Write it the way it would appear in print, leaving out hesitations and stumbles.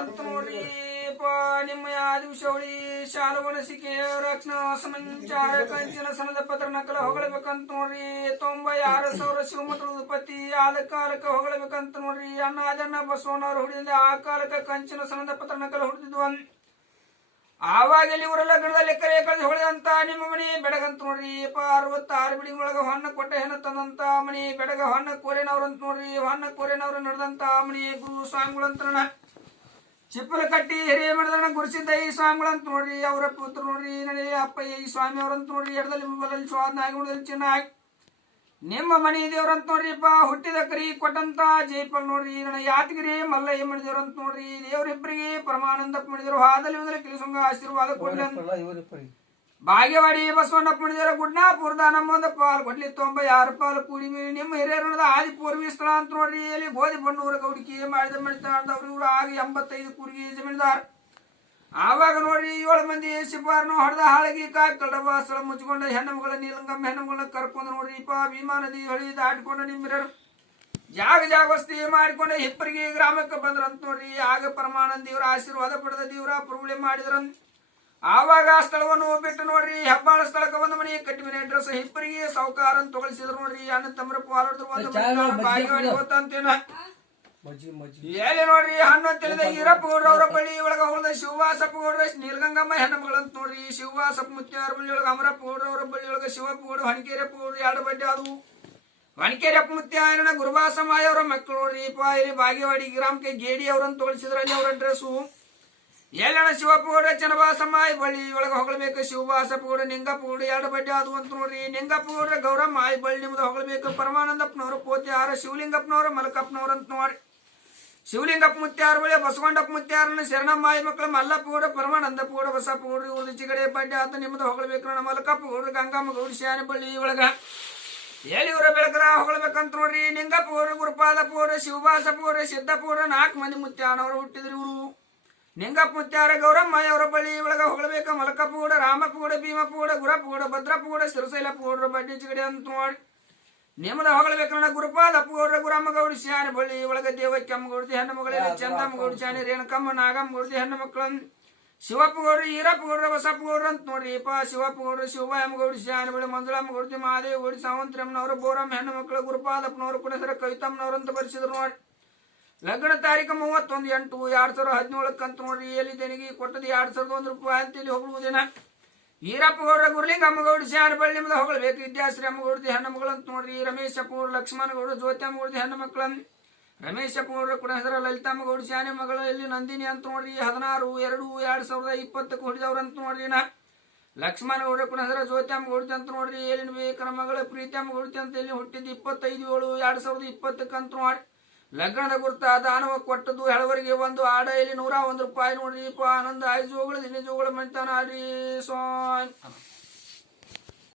ಅಂತ ನೋಡ್ರಿ ನಿಮ್ಮ ಆದಿಶೌಳಿ ಶಾಲವನಸಿಕೆ ರಕ್ಷಣಾ ಸಂಚಾರ ಕಂಚಿನ ಸನದ ಪತ್ರ ನಕಲ ಹೊಗಳಬೇಕಂತ ನೋಡ್ರಿ 96,000 ಶಿವಮಠದ ಉತ್ಪತ್ತಿ ಆದ ಕಾಲಕ್ಕೆ ಹೊಗಳಬೇಕಂತ ನೋಡ್ರಿ ಅನ್ನ ಬಸವಣ್ಣವ್ರು ಹುಡಿದ ಆ ಕಾಲಕ್ಕೆ ಕಂಚಿನ ಸನದ ಪತ್ರ ನಕಲ ಹುಡಿದಿದ್ವು ಆವಾಗ ಇಲ್ಲಿ ಊರ ಲಗ್ನದಲ್ಲಿ ಕರೆ ಕಳೆದು ಹೊಳೆದಂತ ನಿಮ್ಮ ಮನಿ ಬೆಡಗಂತ ನೋಡ್ರಿ 66 ಬಿಡಿ ಒಳಗ ಹೊನ್ನ ಕೊಟ್ಟೆ ಹೆಣ ತಂದಂತ ಮನಿ ಬೆಡಗ ಹೊನ್ನ ಕೋರೆನವ್ರಂತ ನೋಡ್ರಿ ಹೊನ್ನ ಕೋರೆನವ್ರು ನಡೆದಂತ ಮನಿ ಗುರು ಸ್ವಾಮಿಗಳಂತ ಚಿಪ್ಪಲ ಕಟ್ಟಿ ಹಿರಿಯ ಮಡದಣ್ಣ ಗುರುಸಿದ್ದ ಈ ಸ್ವಾಮಿಗಳಂತ ನೋಡ್ರಿ ಅವರ ಪುತ್ರ ನೋಡ್ರಿ ನನಗೆ ಅಪ್ಪಯ್ಯ ಈ ಸ್ವಾಮಿ ಅವ್ರಂತ ನೋಡ್ರಿ ಎಡದಲ್ಲಿ ಮೊಬೈಲಲ್ಲಿ ಸ್ವಾದ ನಾಯಿಗುಣದಲ್ಲಿ ಚಿನ್ನ ನಿಮ್ಮ ಮನಿ ದೇವ್ರಂತ ನೋಡ್ರಿಪ್ಪ ಹುಟ್ಟಿದ ಕರಿ ಕೊಟ್ಟಂತ ಜೈಪಲ್ ನೋಡ್ರಿ ನನ್ನ ಯಾತಗಿರಿ ಮಲ್ಲಯ್ಯ ಮಾಡಿದೇವ್ರಂತ ನೋಡ್ರಿ ದೇವ್ರಿಬ್ಬರಿಗೆ ಪರಮಾನಂದಪ್ಪ ಮಾಡಿದ್ರು ಹಾದಲ್ಲಿ ಹೋದ್ರೆ ಕೆಲಸಂಗ ಆಶೀರ್ವಾದ ಕೊಡ್ಲಿ ಭಾಗ್ಯವಾಡಿ ಬಸವಣ್ಣಪ್ಪ ಮಾಡಿದಾರ ಗುಡ್ನಾಪುರದ ನಮ್ಮೊಂದ ಪಾಲ್ ಕೊಡ್ಲಿ 96 ಪಾಲು ಕೂಡಿ ನಿಮ್ಮ ಹಿರಿಯರಣದ ಆದಿ ಪೂರ್ವಿ ಸ್ಥಳ ಅಂತ ನೋಡ್ರಿ ಇಲ್ಲಿ ಗೋಧಿ ಬಣ್ಣೂರ ಗೌಡಿಕೆ ಮಾಡಿದ ಮಣಿತಾಂಡವ್ರು ಇವ್ರು ಆಗ 85 ಕೂರಿಗೆ ಜಮೀನ್ದಾರ್ ಆವಾಗ ನೋಡ್ರಿ 7 ಮಂದಿ ಶಿಪಾರನು ಹೊಡೆದ ಹಾಳಗಿ ಕಳ್ಳವ ಸ್ಥಳ ಮುಚ್ಚಿಕೊಂಡ ಹೆಣ್ಣುಮಗಳ ನೀಲಂಗಮ್ಮ ಹೆಣ್ಣುಮಗಳನ್ನ ಕರ್ಕೊಂಡು ನೋಡ್ರಿಪ್ಪ ಭೀಮಾ ನದಿ ಹೊಳಿ ದಾಟಿಕೊಂಡು ನಿಮ್ಮಿರರು ಜಾಗವಸ್ತಿ ಮಾಡಿಕೊಂಡ ಹಿಪ್ಪರಿಗೆ ಗ್ರಾಮಕ್ಕೆ ಬಂದ್ರಂತ ನೋಡ್ರಿ ಆಗ ಪರಮಾನಂದ ದೇವರ ಆಶೀರ್ವಾದ ಪಡೆದ ದೇವರ ಪುರುಳಿ ಮಾಡಿದ್ರಂತ ಆವಾಗ ಆ ಸ್ಥಳವನ್ನು ಬಿಟ್ಟು ನೋಡ್ರಿ ಹೆಬ್ಬಾಳ ಸ್ಥಳಕ್ಕೆ ಒಂದು ಮನೆ ಕಟ್ಟಿಮನೆ ಅಡ್ರೆಸ್ ಹಿಪ್ಪರಿಗೆ ಸಾವುಕಾರನ್ ತಗೊಳಿಸಿದ್ರು ನೋಡ್ರಿ ಅಣ್ಣ ತಮ್ಮರ ಪಾಲೋದ್ರು ಒಂದು ಬಾಯಿಗಾಡಿ ಹೋತಂತೇನ ಎಲ್ಲಿ ನೋಡ್ರಿ ಹಣ್ಣು ತಿಳಿದ ಈರಪ್ಪ ಗೌಡ್ರ ಅವರ ಬಳ್ಳಿ ಒಳಗ ಹೋದ ಶಿವವಾಸಪ್ಪ ಗೌಡ್ರ ನೀಲಗಂಗಮ್ಮ ಹೆಣ್ಣು ಮಗಳಂತ ನೋಡ್ರಿ ಶಿವವಾಸಪ್ಪ ಮುತ್ಯಾರ ಬಳ್ಳಿ ಒಳಗ ಅಮರಪ್ಪ ಗೌಡ್ರ ಅವರ ಬಳ್ಳಿ ಒಳಗ ಶಿವಪ್ಪ ಗೌಡ್ರ ಹಣಕೇರಪ್ಪ ಗೌಡ್ರ 2 ಬಡ್ಡೆ ಅದು ಹಣಕೇರಪ್ಪ ಮುತ್ಯಾರನ ಗುರುಬಾಸಮಾಯ ಅವರ ಮಕ್ಕಳು ನೋಡ್ರಿ ಇಲ್ಲಿ ಬಾಗೇವಾಡಿ ಗ್ರಾಮಕ್ಕೆ ಗೇಡಿ ಅವ್ರನ್ನ ತೋಳಿಸಿದ್ರಲ್ಲಿ ಅವ್ರ ಅಡ್ರೆಸ್ಸು ಎಲ್ಲಣ್ಣ ಶಿವಪ್ಪ ಗೌಡ್ರ ಚನ್ನಬಾಸಮಾಯಿ ಬಳ್ಳಿ ಒಳಗ ಹೊಗಳಬೇಕು ಶಿವಬಾಸಪ್ಪ ಗೌಡ್ರ ನಿಂಗಪ್ಪ ಗೌಡ್ರ 2 ಬಡ್ಡೆ ಅದು ಅಂತ ನೋಡ್ರಿ ನಿಂಗಪ್ಪ ಗೌಡ್ರ ಗೌರಮ್ಮ ಆಯ್ ಬಳ್ಳಿ ನಿಮ್ದು ಹೊಗಳಬೇಕು ಪರಮಾನಂದಪ್ಪನವರು ಪೋತ್ಯಾರ ಶಿವಲಿಂಗಪ್ಪನವರು ಮಲಕಪ್ಪನವ್ರ ಅಂತ ನೋಡ್ರಿ ಶಿವಲಿಂಗಪ್ಪ ಮುತ್ಯಾರ ಬಳಿ ಬಸವಂಡಪ್ಪ ಮುತ್ಯಾರನ ಶರಣಮ್ಮಾಯಿ ಮಕ್ಕಳು ಮಲ್ಲಪ್ಪ ಗೌಡ ಪರಮಾನಂದಪ್ಪ ಗೌಡ ಬಸಪ್ಪ ಗೌಡ್ರಿ ಉಳಿದ ಚಿಗಡೆ ಬಡ್ಡೆ ಆತ ನಿಮ್ದು ಹೊಗಳಬೇಕು ನಮ್ಮ ಮಲಕಪ್ಪ ಗೌಡ್ರ ಗಂಗಮ್ಮ ಗೌಡ ಶಾನೆ ಬಳ್ಳಿ ಒಳಗ ಎಲ್ಲಿ ಇವರ ಬೆಳಕರ ಹೊಗಳಬೇಕಂತ ನೋಡ್ರಿ ನಿಂಗಪ್ಪ ಗೌಡ್ರ ಗುರುಪಾದಪ್ಪ ಗೌಡ್ರ ಶಿವಬಾಸಪ್ಪ ಗೌಡ್ರ ಸಿದ್ದಪ್ಪ ಗೌಡ್ರ 4 ಮಂದಿ ಮುತ್ಯಾನವರು ಹುಟ್ಟಿದ್ರು ಇವರು ನಿಂಗಪ್ಪ ಮುತ್ಯಾರ ಗೌರಮ್ಮಾಯಿ ಅವರ ಬಳಿ ಒಳಗ ಹೊಗಳಬೇಕ ಮಲಕಪ್ಪ ಗೌಡ ರಾಮಪ್ಪ ಗೌಡ ಭೀಮಪ್ಪ ಗೌಡ ಗುರಪ್ಪ ಗೌಡ ಭದ್ರಪ್ಪ ಗೌಡ ಸಿರಸೈಲಪ್ಪ ಗೌಡ್ರ ಬಡ್ಡಿ ಚಿಗಡೆ ಅಂತ ನೋಡಿ ನಿಮ್ಮದ ಹೊಗಳಬೇಕನ್ನ ಗುರುಪಾದಪ್ಪ ಗೌಡ್ರ ಗುರಮ್ಮ ಗೌಡ ಶಾನೆ ಬಳ್ಳಿ ಒಳಗ ದೇವಕ್ಕಮ್ಮ ಗೌಡ್ತಿ ಹೆಣ್ಣು ಮಗಳಲ್ಲಿ ಚಂದಮ್ಮ ಗೌಡ ಶಾನೆ ರೇಣಕಮ್ಮ ನಾಗಮ್ಮ ಗೌಡ್ತಿ ಹೆಣ್ಣು ಮಕ್ಕಳನ್ನ ಶಿವಪ್ಪ ಗೌಡ್ರಿ ಈರಪ್ಪ ಗೌಡ್ರ ಬಸಪ್ಪ ಗೌಡ್ರ ಅಂತ ನೋಡ್ರಿ ಶಿವಪ್ಪ ಗೌಡ್ರ ಶಿವಬಾಯಮ್ಮ ಗೌಡ ಶಾನೆ ಬಳಿ ಮಂಜುಳಮ್ಮ ಗೌಡ್ತಿ ಮಹಾದೇವ ಗೌಡಿ ಸಾವಂತ್ರಮ್ಮನವರು ಬೋರಮ್ಮ ಹೆಣ್ಣು ಮಕ್ಕಳು ಗುರುಪಾದಪ್ಪನವರು ಕೂಡ ಹೆಸರ ಕವಿತಮ್ಮನವ್ರಂತ ಬರೆಸಿದ್ರು ನೋಡಿ ಲಗ್ನ ತಾರೀಕು 31/8/2017 ಅಂತ ನೋಡ್ರಿ ಎಲ್ಲಿ ದೇಣಿಗೆ ಕೊಟ್ಟದ್ದು 2,001 ರೂಪಾಯಿ ಅಂತ ಇಲ್ಲಿ ಹೋಗುವುದೇನ ಈರಪ್ಪ ಗೌಡ್ರ ಗುರ್ಲಿಂಗಮ್ಮ ಗೌಡ ಶಾನೆ ಬಳ್ಳಿ ನಿಮ್ದು ಹೊಗಳಬೇಕು ವಿದ್ಯಾಶ್ರೀ ಅಮ್ಮ ಗೌಡ್ತಿ ಹೆಣ್ಣು ಮಗಳಂತ ನೋಡ್ರಿ ರಮೇಶಪ್ಪ ಗೌಡ್ರ ಲಕ್ಷ್ಮಣ ಗೌಡ್ರ ಜ್ಯೋತಿಯಮ್ಮ ಗೌಡ್ತಿ ಹೆಣ್ಣು ಮಕ್ಕಳನ್ನ ರಮೇಶಪ್ಪ ಗೌಡ್ರ ಕೂಡ ಹೆಸರ ಲಲಿತಮ್ಮ ಗೌಡ ಶಾನೆ ಮಗಳು ಎಲ್ಲಿ ನಂದಿನಿ ಅಂತ ನೋಡ್ರಿ 16/2/2020 ಹುಟ್ಟಿದವ್ರಂತ ನೋಡ್ರಿ ಲಕ್ಷ್ಮಣ ಗೌಡ್ರ ಕೂಡ ಹೆಸರ ಜ್ಯೋತಿಯಮ್ಮ ಗೌಡ್ತಿ ಅಂತ ನೋಡ್ರಿ ಎಲ್ಲಿನ ಬೇಕನ ಮಗಳು ಪ್ರೀತಿಯಮ್ಮ ಗೌಡ್ತಿ ಅಂತ ಎಲ್ಲಿ ಹುಟ್ಟಿದ್ದು 25/7/2020 ಅಂತ ನೋಡ್ರಿ ಲಗ್ನದ ಗುರ್ತ ದಾನವ ಕೊಟ್ಟದ್ದು ಹೆಳವರಿಗೆ ಒಂದು ಆಡ ಇಲ್ಲಿ 101 ರೂಪಾಯಿ ನೋಡ್ರಿ ಆನಂದ ಆಯ್ಜೋಗಳು ದಿನ ಜೋಗಳು ಮಾಡ್ತಾನ ರೀ ಸ್ವಾಮಿ